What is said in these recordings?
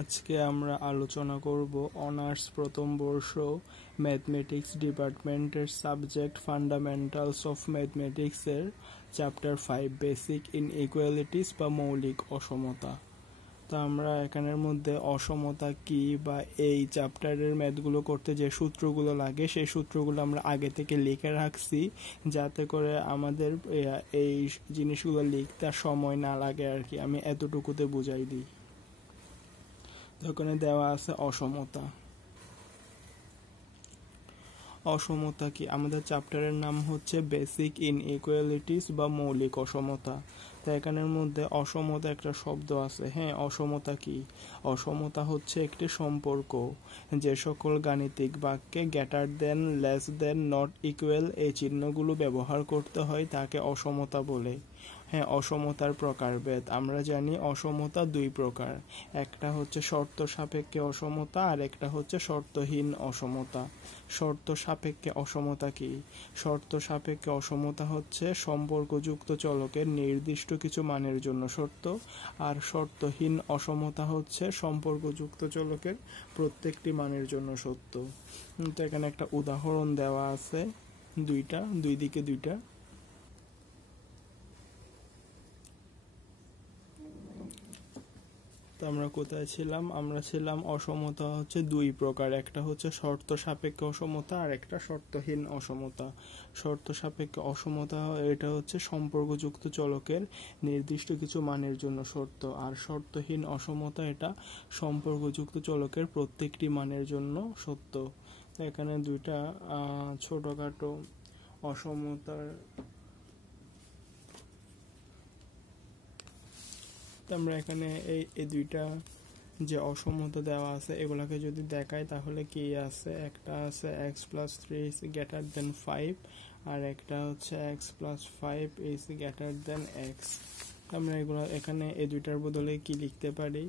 আজকে আমরা আলোচনা করব অনার্স প্রথম বর্ষ ম্যাথমেটিক্স ডিপার্টমেন্টের সাবজেক্ট ফান্ডামেন্টালস অফ ম্যাথমেটিক্সের চ্যাপ্টার 5 বেসিক ইনইকুয়ালিটিস বা মৌলিক অসমতা। তো আমরা এখানের মধ্যে অসমতা কি বা এই চ্যাপ্টারের ম্যাথগুলো করতে যে সূত্রগুলো লাগে সেই সূত্রগুলো আমরা আগে থেকে লিখে রাখছি, যাতে করে আমাদের এই জিনিসগুলো লিখতে সময় না লাগে আর কি। আমি এতটুকুতে বুঝাই দিই। ওখানে দেওয়া আছে অসমতা। অসমতা কি? আমাদের চ্যাপ্টারের নাম হচ্ছে বেসিক ইনইকুয়ালিটিস বা মৌলিক অসমতা। তো এখানের মধ্যে অসমতা একটা শব্দ আছে। হ্যাঁ, অসমতা কি? অসমতা হচ্ছে একটি সম্পর্ক। যে সকল গাণিতিক বাক্যে greater than, less than, not equal এই চিহ্নগুলো ব্যবহার করতে হয় তাকে অসমতা বলে। হ্যাঁ, অসমতার প্রকারভেদ আমরা জানি। অসমতা দুই প্রকার, একটা হচ্ছে শর্ত সাপেক্ষে অসমতা আর একটা হচ্ছে শর্তহীন অসমতা। শর্ত সাপেক্ষে অসমতা কি? শর্ত সাপেক্ষে অসমতা হচ্ছে সম্পর্কযুক্ত চলকের নির্দিষ্ট কিছু মানের জন্য সত্য, আর শর্তহীন অসমতা হচ্ছে সম্পর্কযুক্ত চলকের প্রত্যেকটি মানের জন্য সত্য। তো এখানে একটা উদাহরণ দেওয়া আছে, দুই দিকে দুইটা। আমরা কোথায় ছিলাম? আমরা ছিলাম অসমতা হচ্ছে দুই প্রকার, একটা হচ্ছে শর্ত সাপেক্ষে অসমতা আর একটা শর্তহীন অসমতা। শর্ত সাপেক্ষে অসমতা এটা হচ্ছে সম্পর্কযুক্ত চলকের নির্দিষ্ট কিছু মানের জন্য সত্য, আর শর্তহীন অসমতা এটা সম্পর্কযুক্ত চলকের প্রত্যেকটি মানের জন্য সত্য। এখানে দুইটা ছোটখাটো অসমতার আমরা এখানে এই দুইটা যে অসমতা দেওয়া আছে এগুলাকে যদি দেখাই তাহলে কি আছে? একটা আছে x plus 3 is greater than 5 আর একটা হচ্ছে x plus 5 is greater than x। আমরা এখানে এই দুইটার বদলে কি লিখতে পারি?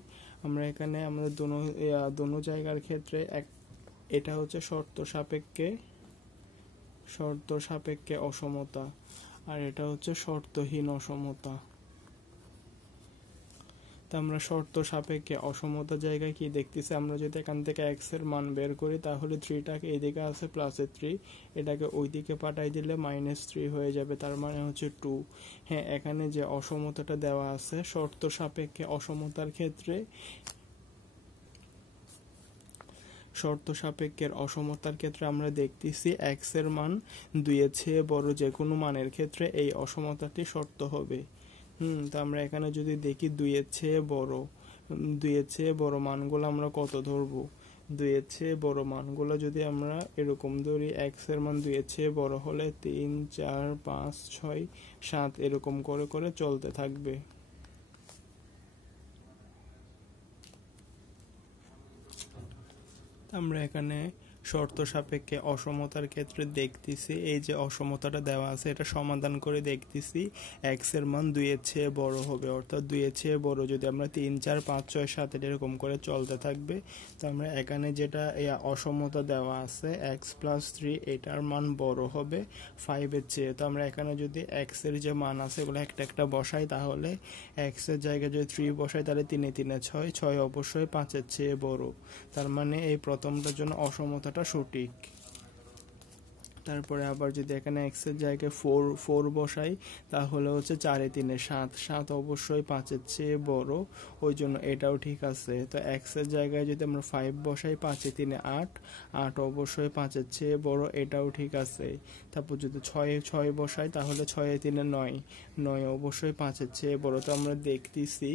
আমরা এখানে আমাদের দোনো জায়গার ক্ষেত্রে এটা হচ্ছে শর্ত সাপেক্ষে অসমতা আর এটা হচ্ছে শর্তহীন অসমতা। আমরা শর্ত সাপেক্ষে অসমতা জায়গায় কি দেখতেছি? আমরা যদি এখান থেকে x এর মান বের করি তাহলে 3টাকে এইদিকে আছে +3, এটাকে ওইদিকে পাঠাই দিলে -3 হয়ে যাবে, তার মানে হচ্ছে 2। হ্যাঁ, এখানে যে অসমতাটা দেওয়া আছে শর্ত সাপেক্ষে অসমতার ক্ষেত্রে, শর্ত সাপেক্ষের অসমতার ক্ষেত্রে আমরা দেখতেছি x এর মান 2 এর চেয়ে বড় যে কোনো মানের ক্ষেত্রে এই অসমতাটি সত্য হবে। তো আমরা এখানে যদি দেখি 2 এর চেয়ে বড় মানগুলো আমরা কত ধরবো? 2 এর চেয়ে বড় মানগুলো যদি আমরা এরকম ধরি, x এর মান 2 এর চেয়ে বড় হলে 3, 4, 5, 6, 7 এরকম করে করে চলতে থাকবে। আমরা এখানে শর্ত সাপেক্ষে অসমতার ক্ষেত্রে দেখতেছি এই যে অসমতাটা দেওয়া আছে এটা সমাধান করে দেখতেছি x এর মান 2 এর চেয়ে বড় হবে, অর্থাৎ 2 এর চেয়ে বড় যদি আমরা 3, 4, 5, 6, 7 এরকম করে চলতে থাকবে। তো আমরা এখানে যেটা অসমতা দেওয়া আছে x plus 3 এটার মান বড় হবে 5 এর চেয়ে। তো আমরা এখানে যদি x এর যে মান আছে এগুলো একটা একটা বসাই, তাহলে x এর জায়গায় যদি 3 বসাই তাহলে 3 এ 3 এ 6 অবশ্যই 5 এর চেয়ে বড়, তার মানে এই প্রথমটার জন্য অসমতা সঠিক। তারপরে আবার যদি এখানে x এর জায়গায় 4 বসাই তাহলে হচ্ছে 4 এ 3 এ 7 অবশ্যই 5 এর চেয়ে বড়, ওই জন্য এটাও ঠিক আছে। তো x এর জায়গায় যদি আমরা 5 বসাই 5 এ 3 এ 8 অবশ্যই 5 এর চেয়ে বড়, এটাও ঠিক আছে। তারপর যদি 6 বসাই তাহলে 6 এ 3 এ 9 অবশ্যই 5 এর চেয়ে বড়। তো আমরা দেখতেছি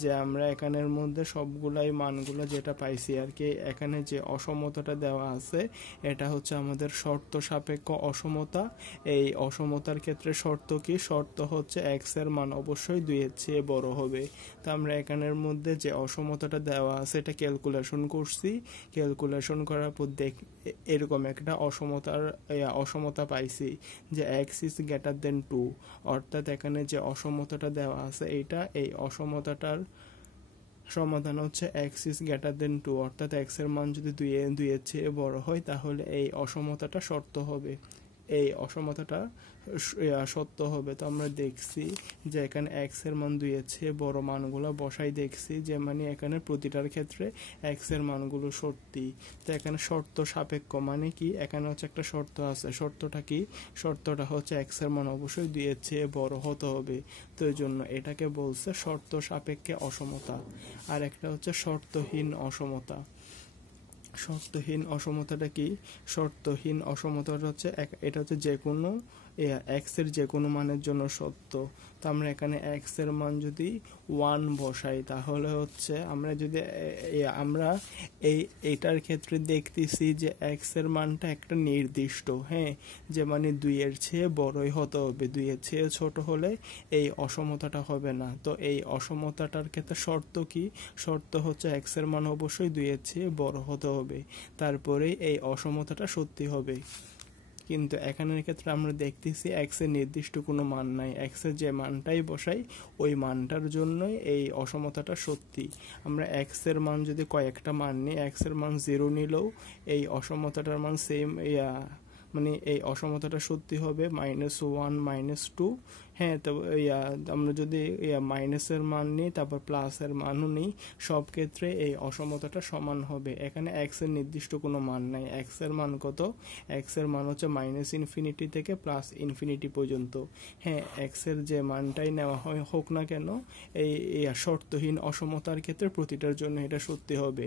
যে আমরা এখানের মধ্যে সবগুলাই মানগুলো যেটা পাইছি আর কি। এখানে যে অসমতাটা দেওয়া আছে এটা হচ্ছে আমাদের শর্ত সাপেক্ষে অসমতা। এই অসমতার ক্ষেত্রে শর্ত কি? শর্ত হচ্ছে x এর মান অবশ্যই 2 এর চেয়ে বড় হবে। তো আমরা এখানের মধ্যে যে অসমতাটা দেওয়া আছে এটা ক্যালকুলেশন করছি, ক্যালকুলেশন করার পর এরকম একটা অসমতা পাইছি যে x is greater than 2, অর্থাৎ এখানে যে অসমতাটা দেওয়া আছে এইটা, এই অসমতাটার সমাধান হচ্ছে x is greater than 2, অর্থাৎ x এর মান যদি 2 এর চেয়ে বড় হয় তাহলে এই অসমতাটা সত্য হবে। এই অসমতাটা সত্য হবে। তো আমরা দেখছি যে এখানে এক্স এর মান 2 এর চেয়ে বড় মানগুলো বসাই দেখছি যে মানে এখানে প্রতিটার ক্ষেত্রে এক্স এর মানগুলো সত্যি। তো এখানে শর্ত সাপেক্ষ মানে কি, এখানে হচ্ছে একটা শর্ত আছে, শর্তটা কি, শর্তটা হচ্ছে এক্স এর মান অবশ্যই 2 এর চেয়ে বড় হতে হবে। তো এই জন্য এটাকে বলছে শর্ত সাপেক্ষে অসমতা। আর একটা হচ্ছে শর্তহীন অসমতা। শর্তহীন অসমতাটা কি, শর্তহীন অসমতাটা হচ্ছে এটা হচ্ছে যে কোনো এক্স এর যে কোনো মানের জন্য সত্য। তো আমরা এখানে এক্স এর মান যদি 1 বসাই তাহলে হচ্ছে আমরা যদি আমরা এটার ক্ষেত্রে দেখতেছি যে এক্স এর মানটা একটা নির্দিষ্ট, হ্যাঁ, যে মানে 2 এর চেয়ে বড়ই হতে হবে, 2 এর চেয়ে ছোট হলে এই অসমতাটা হবে না। তো এই অসমতাটার ক্ষেত্রে শর্ত কি, শর্ত হচ্ছে এক্স এর মান অবশ্যই 2 এর চেয়ে বড় হতে হবে, তারপরেই এই অসমতাটা সত্যি হবে। কিন্তু এখানের ক্ষেত্রে আমরা দেখতেছি এক্স এর নির্দিষ্ট কোনো মান নাই, এক্স এর যে মানটাই বসাই ওই মানটার জন্যই এই অসমতাটা সত্যি। আমরা এক্স এর মান যদি কয়েকটা মান নিই, এক্স এর মান 0 নিলেও এই অসমতাটার মান সেম, মানে এই অসমতাটা সত্যি হবে -1 -2। হ্যাঁ, তো আমরা যদি মাইনাসের মান নিই তারপর প্লাসের মানও নিই, সব ক্ষেত্রে এই অসমতাটা সমান হবে। এখানে এক্স এর নির্দিষ্ট কোনো মান নাই, এক্স এর মান কত, এক্স এর মান হচ্ছে -ইনফিনিটি থেকে +ইনফিনিটি পর্যন্ত। হ্যাঁ, এক্স এর যে মানটাই নেওয়া হোক না কেন এই শর্তহীন অসমতার ক্ষেত্রে প্রতিটার জন্য এটা সত্যি হবে।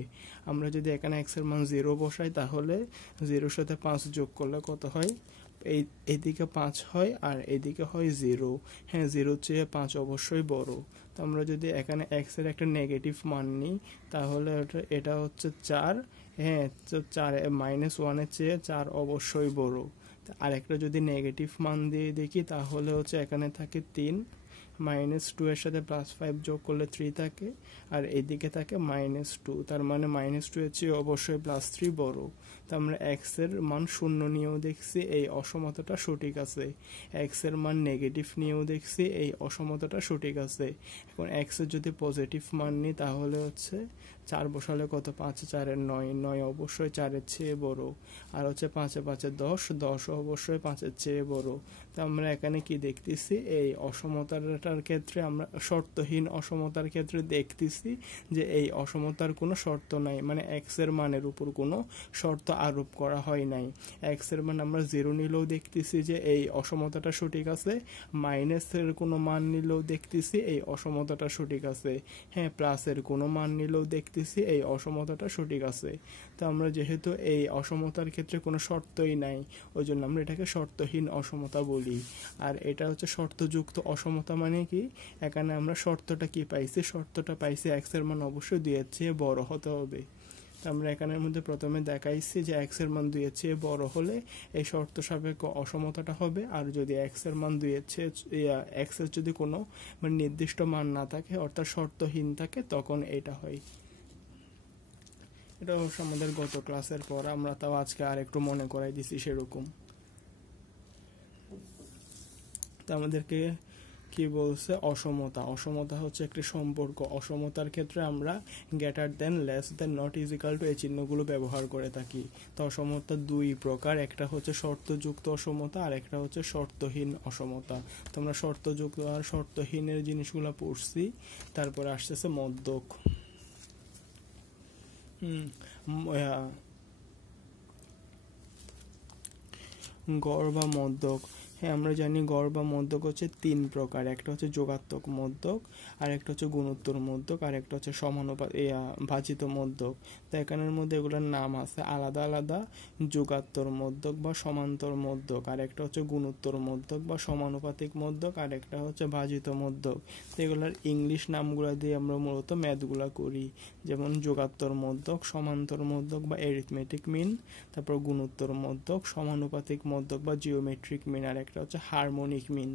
আমরা যদি এখানে এক্স এর মান 0 বসাই তাহলে 0-র সাথে 5 যোগ করলে কত হয়, এইদিকে 5 হয় আর এইদিকে হয় 0। হ্যাঁ, 0-র চেয়ে 5 অবশ্যই বড়। তো আমরা যদি এখানে এক্স এর একটা নেগেটিভ মান নিই তাহলে এটা হচ্ছে 4। হ্যাঁ, তো 4 -1-এর চেয়ে 4 অবশ্যই বড়। আর একটা যদি নেগেটিভ মান দিয়ে দেখি তাহলে হচ্ছে এখানে থাকে 3, -2 এর সাথে +5 যোগ করলে 3 থাকে, আর এদিকে থাকে -2, তার মানে -2 এর চেয়ে অবশ্যই +3 বড়। তো আমরা এক্স এর মান 0 নিয়েও দেখছি এই অসমতাটা সঠিক আছে, এক্স এর মান নেগেটিভ নিয়েও দেখছি এই অসমতাটা সঠিক আছে। এখন এক্স এর যদি পজিটিভ মান নিই তাহলে হচ্ছে 4 বসালে কত, 5 4 9, 9 অবশ্যই 4 এর চেয়ে বড়। আর হচ্ছে 5 5 10, 10 অবশ্যই 5 এর চেয়ে বড়। তো আমরা এখানে কি দেখতেছি, এই অসমতাটার ক্ষেত্রে আমরা শর্তহীন অসমতার ক্ষেত্রে দেখতেছি যে এই অসমতার কোনো শর্ত নাই, মানে এক্স এর মানের উপর কোনো শর্ত আরোপ করা হয় নাই। এক্স এর মান আমরা 0 নিলেও দেখতেছি যে এই অসমতাটা সঠিক আছে, মাইনাসের কোনো মান নিলেও দেখতেছি এই অসমতাটা সঠিক আছে, হ্যাঁ, প্লাসের কোনো মান নিলেও দেখতেছি এই অসমতাটা সঠিক আছে। তো আমরা যেহেতু এই অসমতার ক্ষেত্রে কোনো শর্তই নাই ওই জন্য আমরা এটাকে শর্তহীন অসমতা বলি। আর এটা হচ্ছে শর্তযুক্ত অসমতা মানে কি, এখানে আমরা শর্তটা কি পাইছি, শর্তটা পাইছি এক্স এর মান অবশ্যই 2 এর চেয়ে বড় হতে হবে। আমরা এখানের মধ্যে প্রথমে দেখাইছি যে এক্স এর মান 2 এর চেয়ে বড় হলে এই শর্ত সাপেক্ষ অসমতাটা হবে, আর যদি এক্স এর মান 2 এর চেয়ে এক্স এর যদি কোনো মানে নির্দিষ্ট মান না থাকে অর্থাৎ শর্তহীন থাকে তখন এটা হয়। এটা অবশ্য আমাদের গত ক্লাসের পর, আমরা তাও আজকে আর একটু মনে করাই দিছি সেরকম। তো আমাদেরকে কি বলছে, অসমতা, অসমতা হচ্ছে একটি সম্পর্ক। অসমতার ক্ষেত্রে আমরা greater than, less than, not is equal to এই চিহ্নগুলো ব্যবহার করে থাকি। তো অসমতা 2 প্রকার, একটা হচ্ছে শর্তযুক্ত অসমতা আর একটা হচ্ছে শর্তহীন অসমতা। তো আমরা শর্তযুক্ত আর শর্তহীনের জিনিসগুলো পড়ছি, তারপরে আসতেছে মধ্যক। গড় বা মধ্যক। হ্যাঁ, আমরা জানি গড় বা মধ্যক হচ্ছে 3 প্রকার, একটা হচ্ছে যোগাত্মক মধ্যক, আর একটা হচ্ছে গুণোত্তর মধ্যক, আর একটা হচ্ছে সমানুপাত ভাজিত মধ্যক। তো এখানের মধ্যে এগুলোর নাম আছে আলাদা আলাদা, যোগাত্তর মধ্যক বা সমান্তর মধ্যক, আর একটা হচ্ছে গুণোত্তর মধ্যক বা সমানুপাতিক মধ্যক, আর একটা হচ্ছে ভাজিত মধ্যক। তো এগুলোর ইংলিশ নামগুলো দিয়ে আমরা মূলত ম্যাথগুলো করি, যেমন যোগাত্তর মধ্যক, সমান্তর মধ্যক বা এরিথমেটিক মিন, তারপর গুণোত্তর মধ্যক, সমানুপাতিক মধ্যক বা জিওমেট্রিক মিন, আর একটা হচ্ছে হারমোনিক মিন।